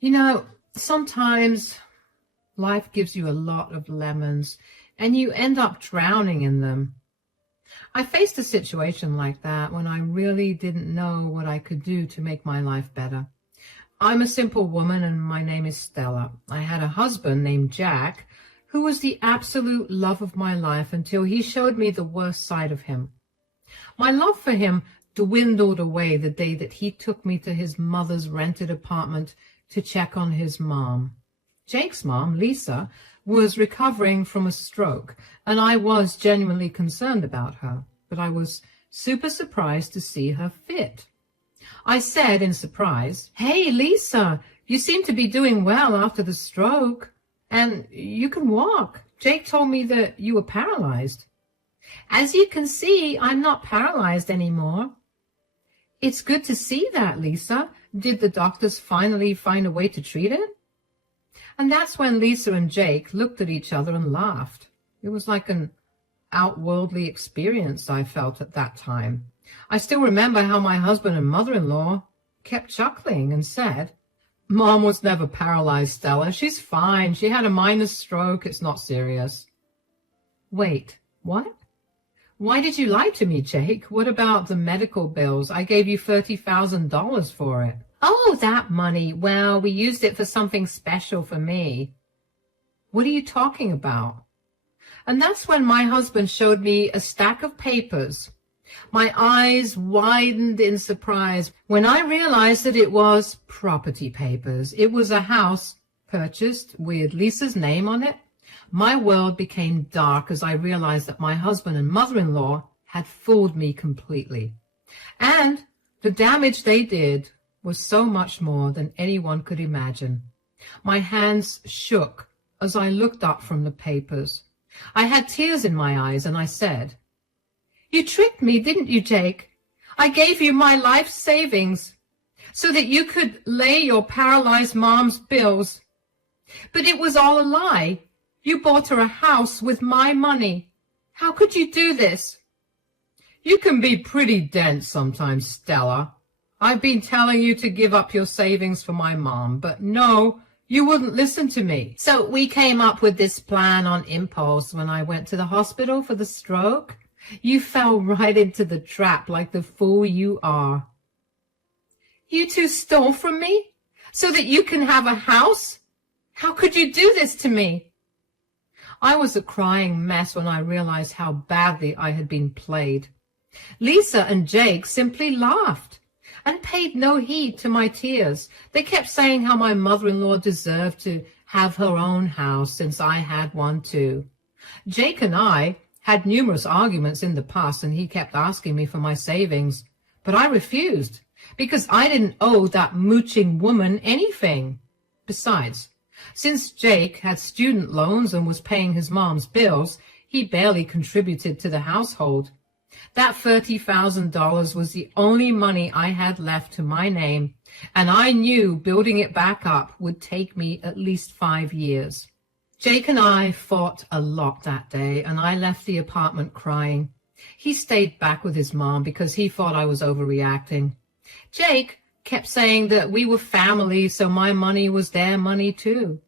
You know, sometimes life gives you a lot of lemons and you end up drowning in them. I faced a situation like that when I really didn't know what I could do to make my life better. I'm a simple woman and my name is Stella. I had a husband named Jack who was the absolute love of my life until he showed me the worst side of him. My love for him dwindled away the day that he took me to his mother's rented apartment to check on his mom. Jake's mom, Lisa, was recovering from a stroke, and I was genuinely concerned about her, but I was super surprised to see her fit. I said in surprise, "Hey, Lisa, you seem to be doing well after the stroke, and you can walk. Jake told me that you were paralyzed." "As you can see, I'm not paralyzed anymore." "It's good to see that, Lisa. Did the doctors finally find a way to treat it?" And that's when Lisa and Jake looked at each other and laughed. It was like an outworldly experience I felt at that time. I still remember how my husband and mother-in-law kept chuckling and said, "Mom was never paralyzed, Stella. She's fine. She had a minor stroke. It's not serious." Wait, what? Why did you lie to me, Jake? What about the medical bills? I gave you $30,000 for it. "Oh, that money. Well, we used it for something special for me." "What are you talking about?" And that's when my husband showed me a stack of papers. My eyes widened in surprise when I realized that it was property papers. It was a house purchased with Lisa's name on it. My world became dark as I realized that my husband and mother-in-law had fooled me completely. And the damage they did was so much more than anyone could imagine. My hands shook as I looked up from the papers. I had tears in my eyes and I said, "You tricked me, didn't you, Jake? I gave you my life savings so that you could lay your paralyzed mom's bills. But it was all a lie. You bought her a house with my money. How could you do this?" "You can be pretty dense sometimes, Stella. I've been telling you to give up your savings for my mom, but no, you wouldn't listen to me. So we came up with this plan on impulse when I went to the hospital for the stroke. You fell right into the trap like the fool you are." "You two stole from me so that you can have a house? How could you do this to me?" I was a crying mess when I realized how badly I had been played. Lisa and Jake simply laughed and paid no heed to my tears. They kept saying how my mother-in-law deserved to have her own house since I had one too. Jake and I had numerous arguments in the past and he kept asking me for my savings, but I refused because I didn't owe that mooching woman anything. Besides, since Jake had student loans and was paying his mom's bills, he barely contributed to the household. That $30,000 was the only money I had left to my name, and I knew building it back up would take me at least 5 years. Jake and I fought a lot that day, and I left the apartment crying. He stayed back with his mom because he thought I was overreacting. Jake kept saying that we were family, so my money was their money too.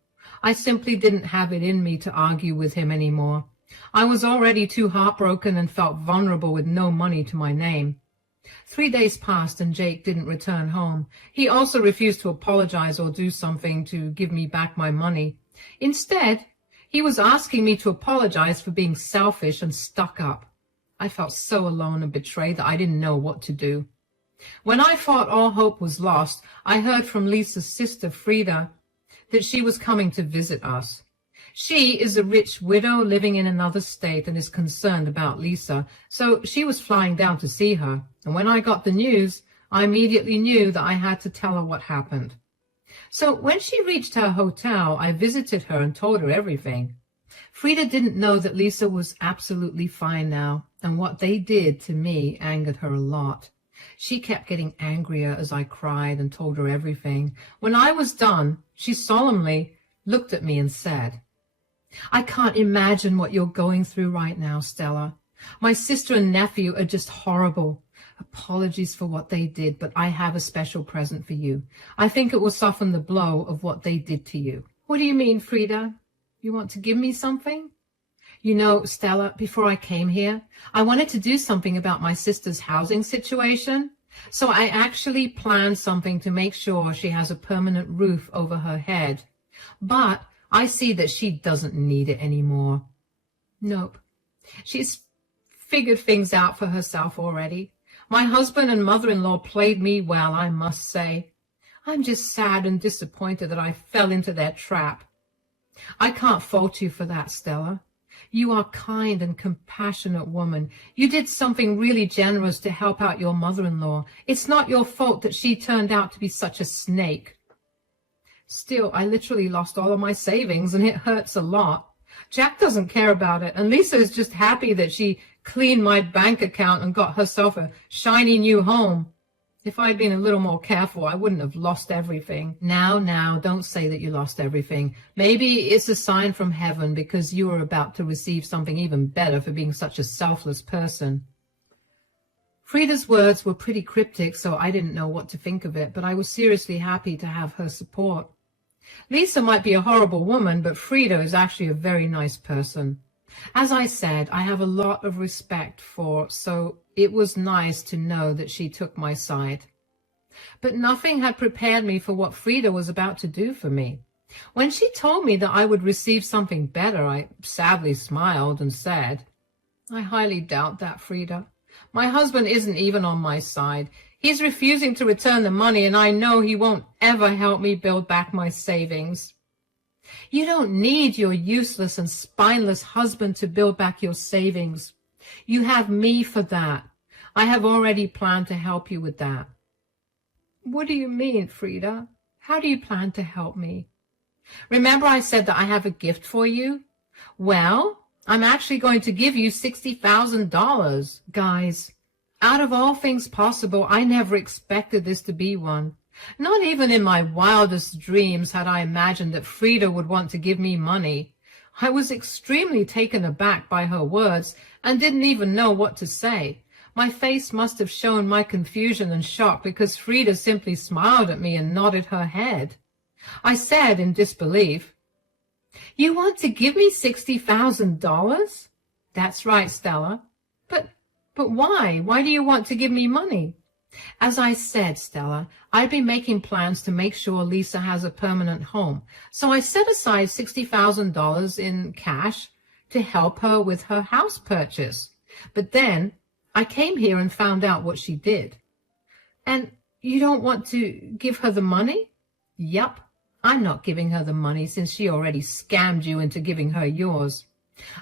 I simply didn't have it in me to argue with him anymore. I was already too heartbroken and felt vulnerable with no money to my name. 3 days passed and Jake didn't return home. He also refused to apologize or do something to give me back my money. Instead, he was asking me to apologize for being selfish and stuck up. I felt so alone and betrayed that I didn't know what to do. When I thought all hope was lost, I heard from Lisa's sister, Frida, that she was coming to visit us. She is a rich widow living in another state and is concerned about Lisa, so she was flying down to see her. And when I got the news, I immediately knew that I had to tell her what happened. So when she reached her hotel, I visited her and told her everything. Frida didn't know that Lisa was absolutely fine now, and what they did to me angered her a lot. She kept getting angrier as I cried and told her everything. When I was done, she solemnly looked at me and said, "I can't imagine what you're going through right now, Stella. My sister and nephew are just horrible. Apologies for what they did, but I have a special present for you. I think it will soften the blow of what they did to you. What do you mean, Frida? You want to give me something? You know, Stella, before I came here, I wanted to do something about my sister's housing situation. So I actually planned something to make sure she has a permanent roof over her head. But I see that she doesn't need it anymore. Nope. She's figured things out for herself already. My husband and mother-in-law played me well, I must say. I'm just sad and disappointed that I fell into their trap. I can't fault you for that, Stella. You are a kind and compassionate woman. You did something really generous to help out your mother-in-law. It's not your fault that she turned out to be such a snake. Still, I literally lost all of my savings, and it hurts a lot. Jack doesn't care about it, and Lisa is just happy that she cleaned my bank account and got herself a shiny new home. If I'd been a little more careful, I wouldn't have lost everything. Now, don't say that you lost everything. Maybe it's a sign from heaven because you are about to receive something even better for being such a selfless person. Frida's words were pretty cryptic, so I didn't know what to think of it, but I was seriously happy to have her support. Lisa might be a horrible woman, but Frida is actually a very nice person. As I said, I have a lot of respect for, so it was nice to know that she took my side. But nothing had prepared me for what Frida was about to do for me. When she told me that I would receive something better, I sadly smiled and said, I highly doubt that, Frida. My husband isn't even on my side. He's refusing to return the money, and I know he won't ever help me build back my savings. You don't need your useless and spineless husband to build back your savings. You have me for that. I have already planned to help you with that. What do you mean, Frida? How do you plan to help me? Remember I said that I have a gift for you? Well, I'm actually going to give you $60,000. Guys, out of all things possible, I never expected this to be one. Not even in my wildest dreams had I imagined that Frida would want to give me money. I was extremely taken aback by her words and didn't even know what to say. My face must have shown my confusion and shock because Frida simply smiled at me and nodded her head. I said in disbelief, You want to give me $60,000? That's right, Stella. But why? Why do you want to give me money? As I said, Stella, I've been making plans to make sure Lisa has a permanent home. So I set aside $60,000 in cash to help her with her house purchase. But then I came here and found out what she did. And you don't want to give her the money? Yup. I'm not giving her the money since she already scammed you into giving her yours.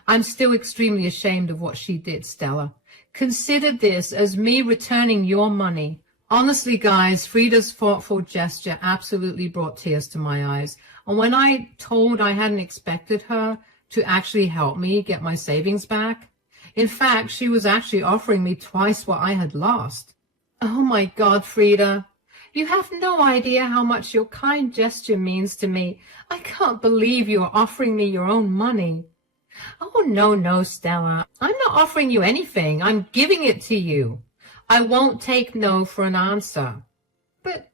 I'm still extremely ashamed of what she did, Stella. Consider this as me returning your money. Honestly, guys, Frida's thoughtful gesture absolutely brought tears to my eyes. And when I told I hadn't expected her to actually help me get my savings back, in fact, she was actually offering me twice what I had lost. Oh my God, Frida. You have no idea how much your kind gesture means to me. I can't believe you are offering me your own money. Oh, no, Stella. I'm not offering you anything. I'm giving it to you. I won't take no for an answer. But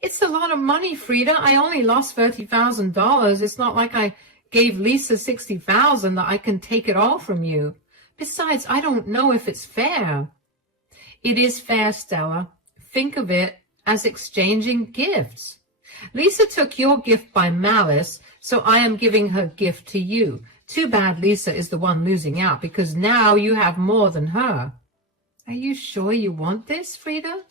it's a lot of money, Frida. I only lost $30,000. It's not like I gave Lisa $60,000 that I can take it all from you. Besides, I don't know if it's fair. It is fair, Stella. Think of it as exchanging gifts. Lisa took your gift by malice, so I am giving her gift to you. Too bad Lisa is the one losing out, because now you have more than her. Are you sure you want this, Frida?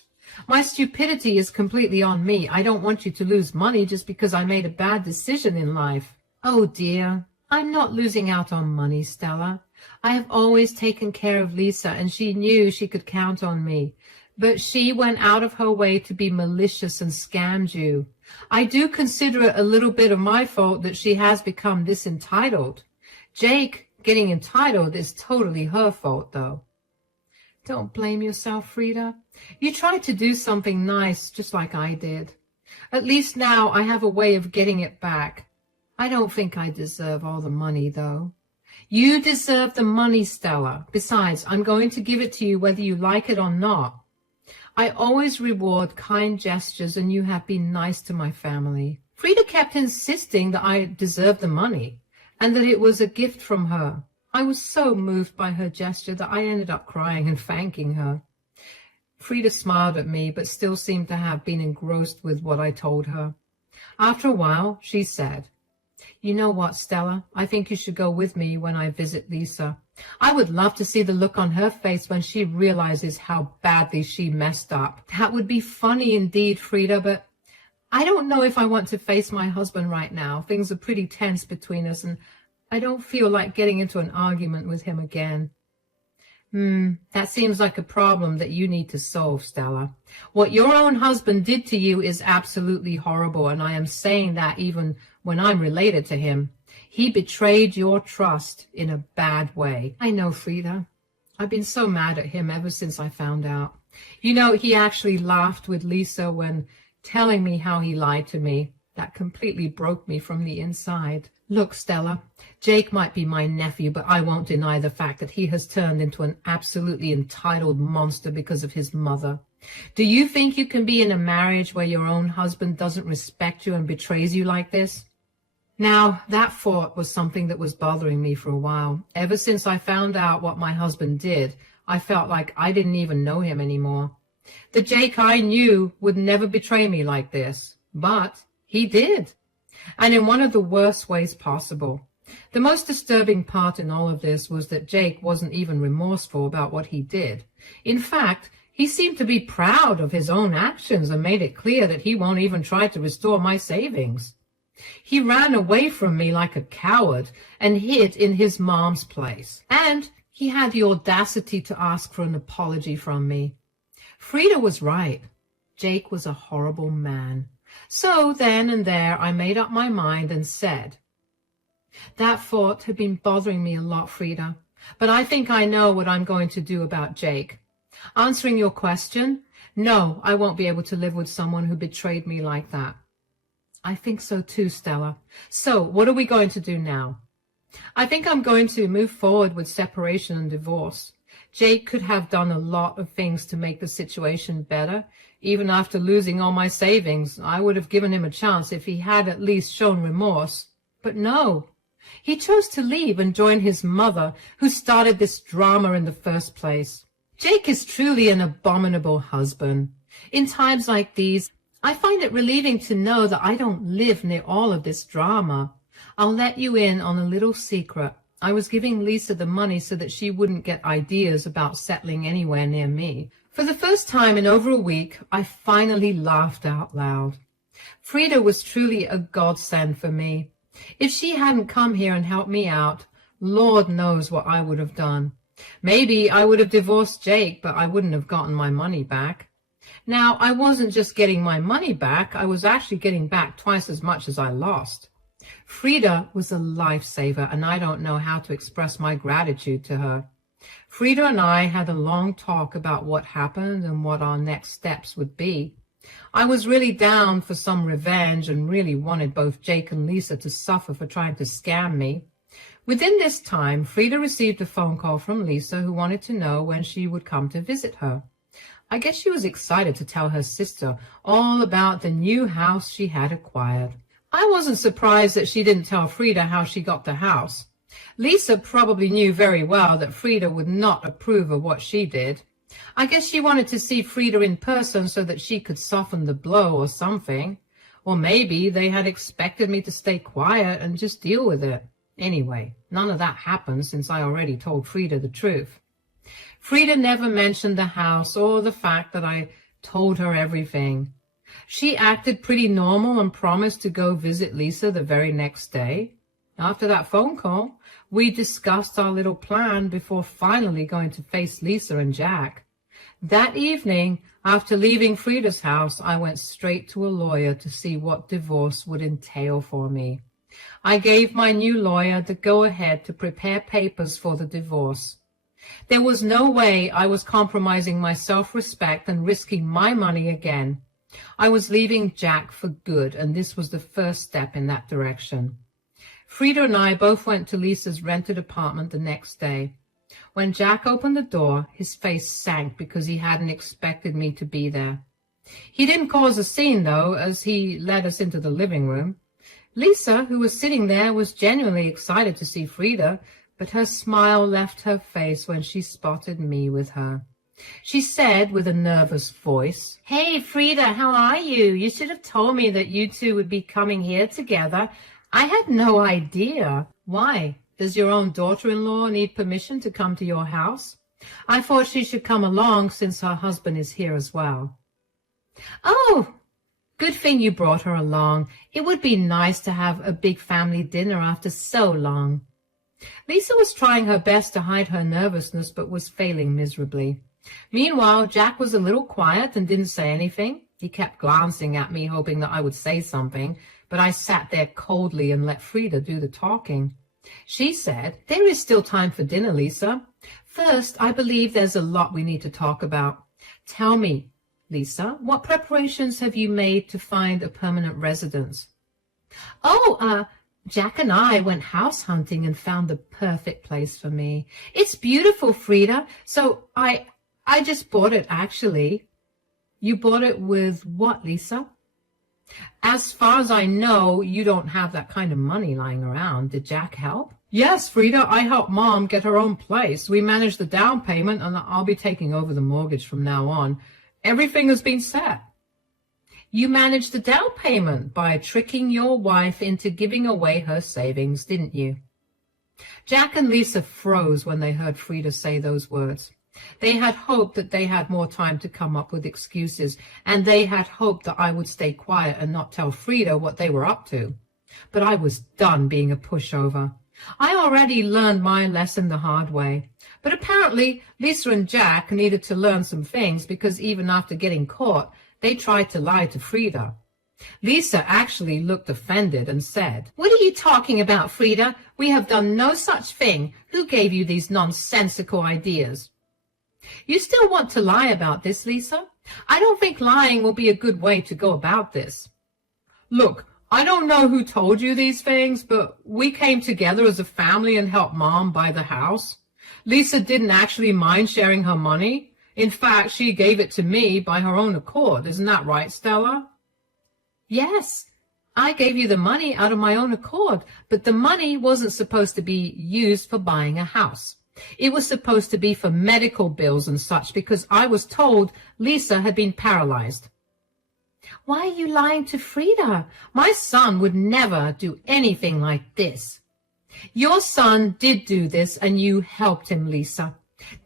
My stupidity is completely on me. I don't want you to lose money just because I made a bad decision in life. Oh, dear. I'm not losing out on money, Stella. I have always taken care of Lisa, and she knew she could count on me. But she went out of her way to be malicious and scammed you. I do consider it a little bit of my fault that she has become this entitled. Jake getting entitled is totally her fault, though. Don't blame yourself, Frida. You tried to do something nice, just like I did. At least now I have a way of getting it back. I don't think I deserve all the money, though. You deserve the money, Stella. Besides, I'm going to give it to you whether you like it or not. I always reward kind gestures, and you have been nice to my family. Frida kept insisting that I deserved the money and that it was a gift from her. I was so moved by her gesture that I ended up crying and thanking her. Frida smiled at me, but still seemed to have been engrossed with what I told her. After a while, she said, "You know what, Stella? I think you should go with me when I visit Lisa. I would love to see the look on her face when she realizes how badly she messed up." That would be funny indeed, Frida, but I don't know if I want to face my husband right now. Things are pretty tense between us, and I don't feel like getting into an argument with him again. That seems like a problem that you need to solve, Stella. What your own husband did to you is absolutely horrible, and I am saying that even when I'm related to him. He betrayed your trust in a bad way. I know, Frida. I've been so mad at him ever since I found out. You know, he actually laughed with Lisa when telling me how he lied to me. That completely broke me from the inside. Look, Stella, Jake might be my nephew, but I won't deny the fact that he has turned into an absolutely entitled monster because of his mother. Do you think you can be in a marriage where your own husband doesn't respect you and betrays you like this? Now, that thought was something that was bothering me for a while. Ever since I found out what my husband did, I felt like I didn't even know him anymore. The Jake I knew would never betray me like this, but he did. And in one of the worst ways possible. The most disturbing part in all of this was that Jake wasn't even remorseful about what he did. In fact, he seemed to be proud of his own actions and made it clear that he won't even try to restore my savings. He ran away from me like a coward and hid in his mom's place. And he had the audacity to ask for an apology from me. Frida was right. Jake was a horrible man. So then and there I made up my mind and said, "That thought had been bothering me a lot, Frida, but I think I know what I'm going to do about Jake. Answering your question, no, I won't be able to live with someone who betrayed me like that." I think so too, Stella. So what are we going to do now? I think I'm going to move forward with separation and divorce. Jake could have done a lot of things to make the situation better. Even after losing all my savings, I would have given him a chance if he had at least shown remorse. But no, he chose to leave and join his mother, who started this drama in the first place. Jake is truly an abominable husband. In times like these, I find it relieving to know that I don't live near all of this drama. I'll let you in on a little secret. I was giving Lisa the money so that she wouldn't get ideas about settling anywhere near me. For the first time in over a week, I finally laughed out loud. Frida was truly a godsend for me. If she hadn't come here and helped me out, Lord knows what I would have done. Maybe I would have divorced Jake, but I wouldn't have gotten my money back. Now, I wasn't just getting my money back, I was actually getting back twice as much as I lost. Frida was a lifesaver, and I don't know how to express my gratitude to her. Frida and I had a long talk about what happened and what our next steps would be. I was really down for some revenge and really wanted both Jake and Lisa to suffer for trying to scam me. Within this time, Frida received a phone call from Lisa, who wanted to know when she would come to visit her. I guess she was excited to tell her sister all about the new house she had acquired. I wasn't surprised that she didn't tell Frida how she got the house. Lisa probably knew very well that Frida would not approve of what she did. I guess she wanted to see Frida in person so that she could soften the blow or something. Or maybe they had expected me to stay quiet and just deal with it. Anyway, none of that happened since I already told Frida the truth. Frida never mentioned the house or the fact that I told her everything. She acted pretty normal and promised to go visit Lisa the very next day. After that phone call, we discussed our little plan before finally going to face Lisa and Jack. That evening, after leaving Frida's house, I went straight to a lawyer to see what divorce would entail for me. I gave my new lawyer the go-ahead to prepare papers for the divorce. There was no way I was compromising my self-respect and risking my money again. I was leaving Jack for good, and this was the first step in that direction. Frida and I both went to Lisa's rented apartment the next day. When Jack opened the door, his face sank because he hadn't expected me to be there. He didn't cause a scene, though, as he led us into the living room. Lisa, who was sitting there, was genuinely excited to see Frida, but her smile left her face when she spotted me with her. She said with a nervous voice, "Hey, Frida, how are you? You should have told me that you two would be coming here together. I had no idea." "Why? Does your own daughter-in-law need permission to come to your house? I thought she should come along since her husband is here as well." "Oh, good thing you brought her along. It would be nice to have a big family dinner after so long." Lisa was trying her best to hide her nervousness, but was failing miserably. Meanwhile, Jack was a little quiet and didn't say anything. He kept glancing at me, hoping that I would say something, but I sat there coldly and let Frida do the talking. She said, "There is still time for dinner, Lisa. First, I believe there's a lot we need to talk about. Tell me, Lisa, what preparations have you made to find a permanent residence?" Jack and I went house hunting and found the perfect place for me. It's beautiful, Frida. So I just bought it, actually." "You bought it with what, Lisa?" "As far as I know, you don't have that kind of money lying around. Did Jack help?" "Yes, Frida, I helped Mom get her own place. We managed the down payment, and I'll be taking over the mortgage from now on. Everything has been set." "You managed the down payment by tricking your wife into giving away her savings, didn't you?" Jack and Lisa froze when they heard Frida say those words. They had hoped that they had more time to come up with excuses, and they had hoped that I would stay quiet and not tell Frida what they were up to. But I was done being a pushover. I already learned my lesson the hard way. But apparently Lisa and Jack needed to learn some things, because even after getting caught, they tried to lie to Frida. Lisa actually looked offended and said, "What are you talking about, Frida? We have done no such thing. Who gave you these nonsensical ideas?" "You still want to lie about this, Lisa? I don't think lying will be a good way to go about this." "Look, I don't know who told you these things, but we came together as a family and helped Mom buy the house. Lisa didn't actually mind sharing her money. In fact, she gave it to me by her own accord. Isn't that right, Stella?" "Yes, I gave you the money out of my own accord, but the money wasn't supposed to be used for buying a house. It was supposed to be for medical bills and such, because I was told Lisa had been paralyzed." "Why are you lying to Frida? My son would never do anything like this." "Your son did do this, and you helped him, Lisa.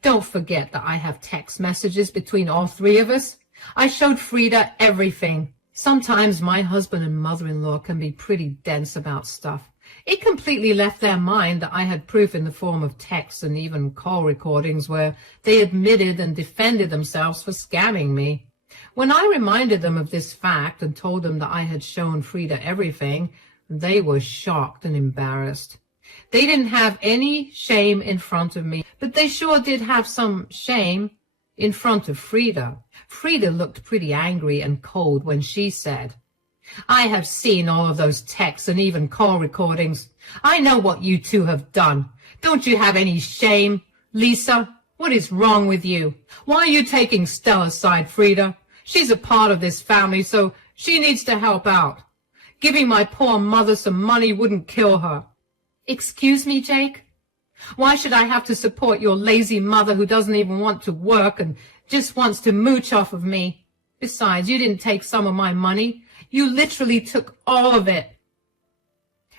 Don't forget that I have text messages between all three of us. I showed Frida everything. Sometimes my husband and mother-in-law can be pretty dense about stuff. It completely left their mind that I had proof in the form of texts and even call recordings where they admitted and defended themselves for scamming me. When I reminded them of this fact and told them that I had shown Frida everything, they were shocked and embarrassed. They didn't have any shame in front of me, but they sure did have some shame in front of Frida. Frida looked pretty angry and cold when she said, "I have seen all of those texts and even call recordings. I know what you two have done. Don't you have any shame? Lisa, what is wrong with you? Why are you taking Stella's side, Frida? She's a part of this family, so she needs to help out. Giving my poor mother some money wouldn't kill her." "Excuse me, Jake? Why should I have to support your lazy mother who doesn't even want to work and just wants to mooch off of me? Besides, you didn't take some of my money. You literally took all of it."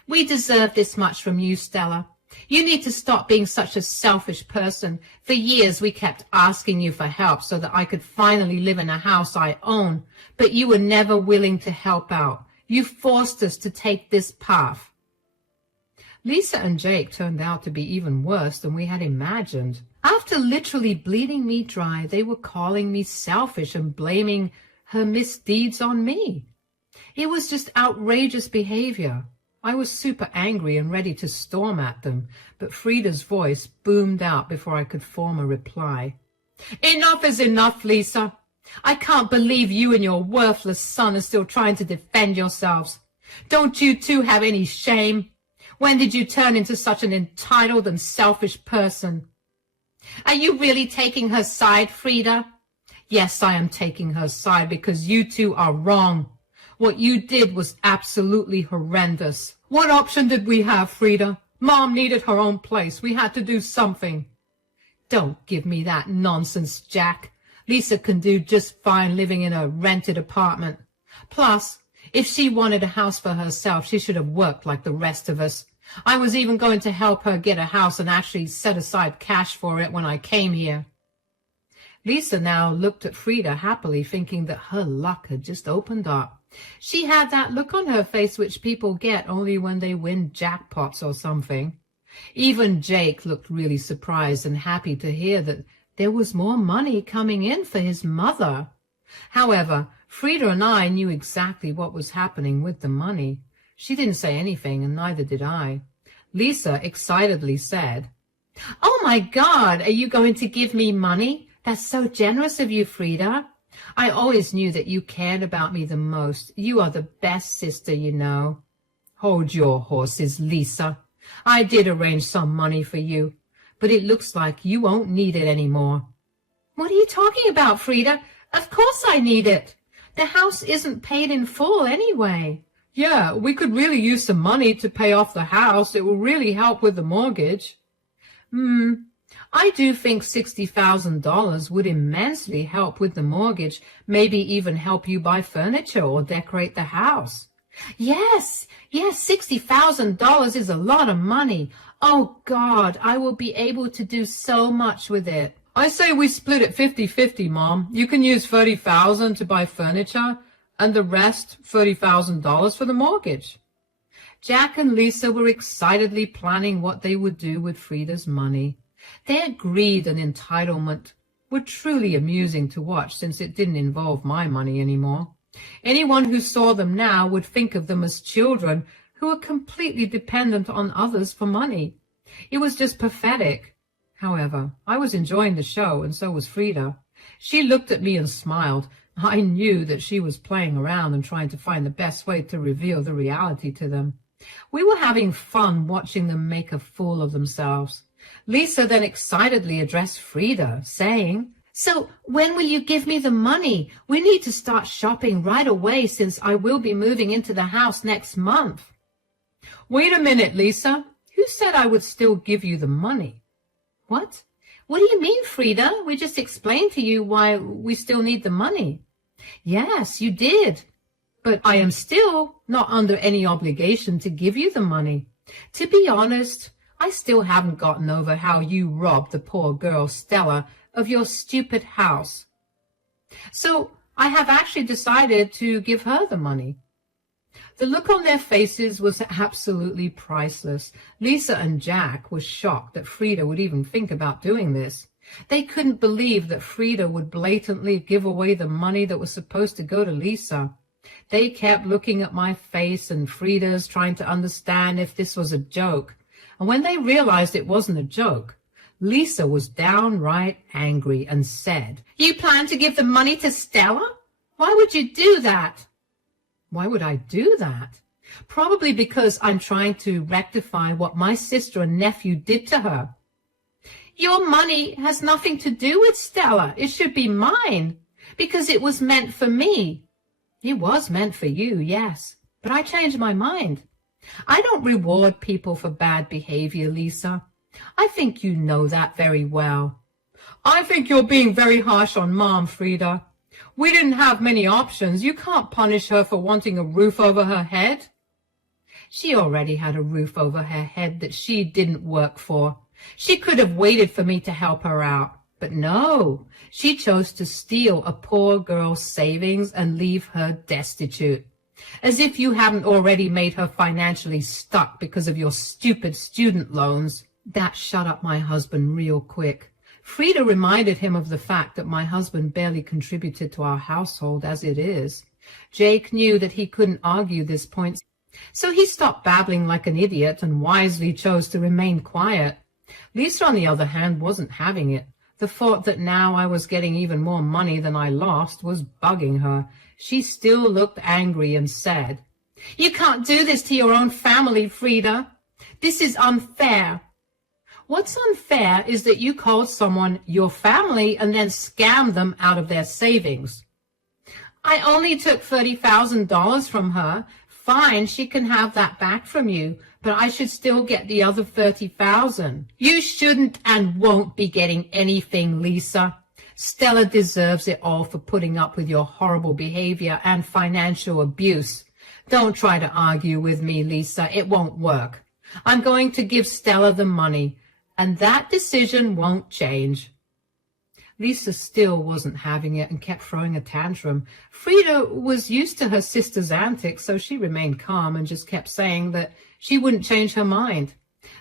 "We deserve this much from you, Stella. You need to stop being such a selfish person. For years we kept asking you for help so that I could finally live in a house I own, but you were never willing to help out. You forced us to take this path." Lisa and Jake turned out to be even worse than we had imagined. After literally bleeding me dry, they were calling me selfish and blaming her misdeeds on me. It was just outrageous behavior. I was super angry and ready to storm at them, but Frida's voice boomed out before I could form a reply. "Enough is enough, Lisa. I can't believe you and your worthless son are still trying to defend yourselves. Don't you two have any shame? When did you turn into such an entitled and selfish person?" Are you really taking her side, Frida? Yes, I am taking her side because you two are wrong. What you did was absolutely horrendous. What option did we have, Frida? Mom needed her own place. We had to do something. Don't give me that nonsense, Jack. Lisa can do just fine living in a rented apartment. Plus, if she wanted a house for herself, she should have worked like the rest of us. I was even going to help her get a house and actually set aside cash for it when I came here. Lisa now looked at Frida happily, thinking that her luck had just opened up. She had that look on her face which people get only when they win jackpots or something. Even Jake looked really surprised and happy to hear that there was more money coming in for his mother. However, Frida and I knew exactly what was happening with the money. She didn't say anything, and neither did I. Lisa excitedly said, "Oh my God, are you going to give me money? That's so generous of you, Frida. I always knew that you cared about me the most. You are the best sister, you know." "Hold your horses, Lisa. I did arrange some money for you, but it looks like you won't need it anymore." "What are you talking about, Frida? Of course I need it. The house isn't paid in full anyway." "Yeah, we could really use some money to pay off the house. It will really help with the mortgage." I do think $60,000 would immensely help with the mortgage, maybe even help you buy furniture or decorate the house." Yes, $60,000 is a lot of money. Oh God, I will be able to do so much with it. "I say we split it 50-50, Mom. You can use $30,000 to buy furniture and the rest, $30,000 for the mortgage." Jack and Lisa were excitedly planning what they would do with Frida's money. Their greed and entitlement were truly amusing to watch, since it didn't involve my money anymore. Anyone who saw them now would think of them as children who were completely dependent on others for money. It was just pathetic. However, I was enjoying the show, and so was Frida. She looked at me and smiled. I knew that she was playing around and trying to find the best way to reveal the reality to them. We were having fun watching them make a fool of themselves. Lisa then excitedly addressed Frida, saying, "So when will you give me the money? We need to start shopping right away, since I will be moving into the house next month." "Wait a minute, Lisa. Who said I would still give you the money?" "What? What do you mean, Frida? We just explained to you why we still need the money." "Yes, you did. But I am still not under any obligation to give you the money. To be honest, I still haven't gotten over how you robbed the poor girl, Stella, of your stupid house. So I have actually decided to give her the money." The look on their faces was absolutely priceless. Lisa and Jack were shocked that Frida would even think about doing this. They couldn't believe that Frida would blatantly give away the money that was supposed to go to Lisa. They kept looking at my face and Frida's, trying to understand if this was a joke. And when they realized it wasn't a joke, Lisa was downright angry and said, "You plan to give the money to Stella? Why would you do that?" "Why would I do that?" "Probably because I'm trying to rectify what my sister and nephew did to her." "Your money has nothing to do with Stella. It should be mine, because it was meant for me." "It was meant for you, yes, but I changed my mind. I don't reward people for bad behavior, Lisa. I think you know that very well." "I think you're being very harsh on Mom, Frida. We didn't have many options. You can't punish her for wanting a roof over her head." "She already had a roof over her head that she didn't work for. She could have waited for me to help her out. But no, she chose to steal a poor girl's savings and leave her destitute. As if you haven't already made her financially stuck because of your stupid student loans." That shut up my husband real quick. Frida reminded him of the fact that my husband barely contributed to our household as it is. Jake knew that he couldn't argue this point, so he stopped babbling like an idiot and wisely chose to remain quiet. Lisa, on the other hand, wasn't having it. The thought that now I was getting even more money than I lost was bugging her. She still looked angry and said, "You can't do this to your own family, Frida. This is unfair." What's unfair is that you called someone your family and then scammed them out of their savings. I only took $30,000 from her. Fine, she can have that back from you, but I should still get the other $30,000. You shouldn't and won't be getting anything, Lisa. Stella deserves it all for putting up with your horrible behavior and financial abuse. Don't try to argue with me, Lisa. It won't work. I'm going to give Stella the money, and that decision won't change. Lisa still wasn't having it and kept throwing a tantrum. Frida was used to her sister's antics, so she remained calm and just kept saying that she wouldn't change her mind.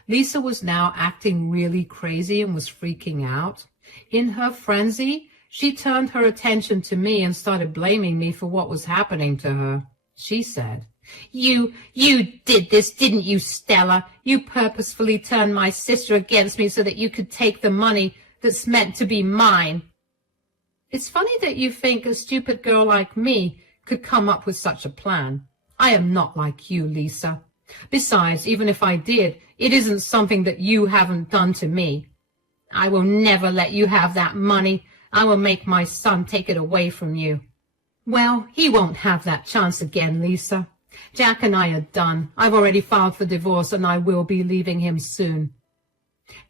Lisa was now acting really crazy and was freaking out. In her frenzy, she turned her attention to me and started blaming me for what was happening to her. She said, You did this, didn't you, Stella? You purposefully turned my sister against me so that you could take the money that's meant to be mine. It's funny that you think a stupid girl like me could come up with such a plan. I am not like you, Lisa. Besides, even if I did, it isn't something that you haven't done to me. I will never let you have that money. I will make my son take it away from you. Well, he won't have that chance again, Lisa. Jack and I are done. I've already filed for divorce and I will be leaving him soon.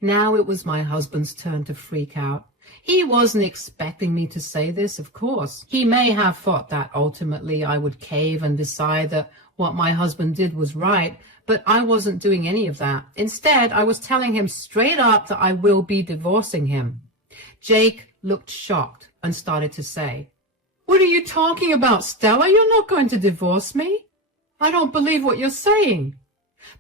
Now it was my husband's turn to freak out. He wasn't expecting me to say this, of course. He may have thought that ultimately I would cave and decide that what my husband did was right, but I wasn't doing any of that. Instead, I was telling him straight up that I will be divorcing him. Jake looked shocked and started to say, What are you talking about, Stella? You're not going to divorce me. I don't believe what you're saying.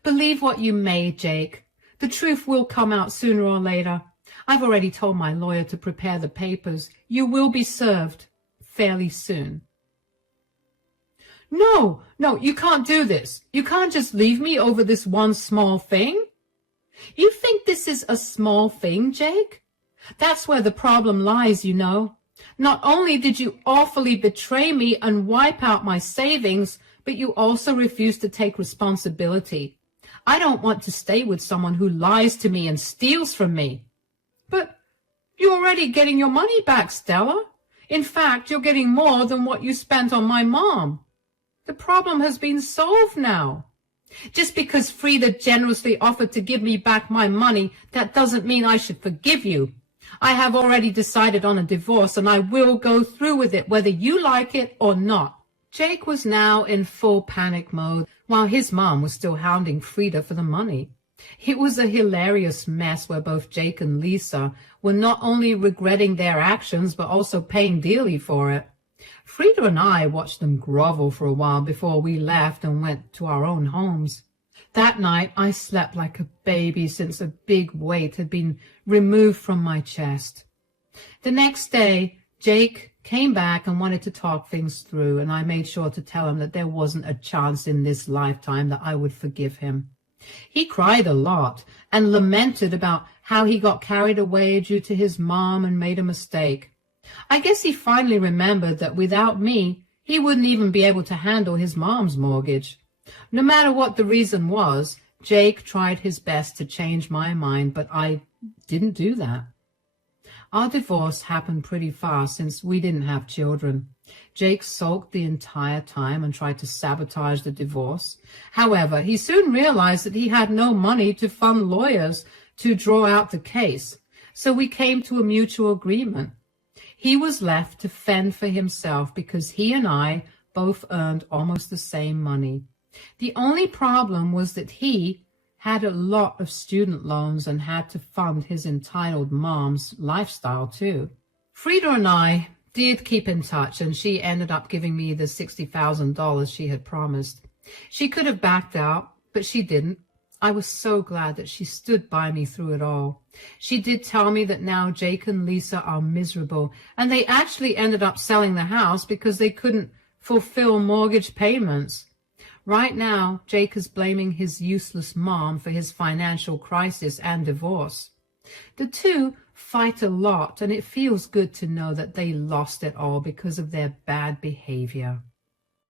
Believe what you may, Jake. The truth will come out sooner or later. I've already told my lawyer to prepare the papers. You will be served fairly soon. No, you can't do this. You can't just leave me over this one small thing. You think this is a small thing, Jake? That's where the problem lies, you know. Not only did you awfully betray me and wipe out my savings, but you also refuse to take responsibility. I don't want to stay with someone who lies to me and steals from me. But you're already getting your money back, Stella. In fact, you're getting more than what you spent on my mom. The problem has been solved now. Just because Frida generously offered to give me back my money, that doesn't mean I should forgive you. I have already decided on a divorce, and I will go through with it, whether you like it or not. Jake was now in full panic mode, while his mom was still hounding Frida for the money. It was a hilarious mess where both Jake and Lisa were not only regretting their actions, but also paying dearly for it. Frida and I watched them grovel for a while before we left and went to our own homes. That night, I slept like a baby since a big weight had been removed from my chest. The next day, Jake came back and wanted to talk things through, and I made sure to tell him that there wasn't a chance in this lifetime that I would forgive him. He cried a lot and lamented about how he got carried away due to his mom and made a mistake. I guess he finally remembered that without me, he wouldn't even be able to handle his mom's mortgage. No matter what the reason was, Jake tried his best to change my mind, but I didn't do that. Our divorce happened pretty fast since we didn't have children. Jake sulked the entire time and tried to sabotage the divorce. However, he soon realized that he had no money to fund lawyers to draw out the case, so we came to a mutual agreement. He was left to fend for himself because he and I both earned almost the same money. The only problem was that he had a lot of student loans and had to fund his entitled mom's lifestyle too. Frida and I did keep in touch, and she ended up giving me the $60,000 she had promised. She could have backed out, but she didn't. I was so glad that she stood by me through it all. She did tell me that now Jake and Lisa are miserable, and they actually ended up selling the house because they couldn't fulfill mortgage payments. Right now, Jake is blaming his useless mom for his financial crisis and divorce. The two fight a lot, and it feels good to know that they lost it all because of their bad behavior.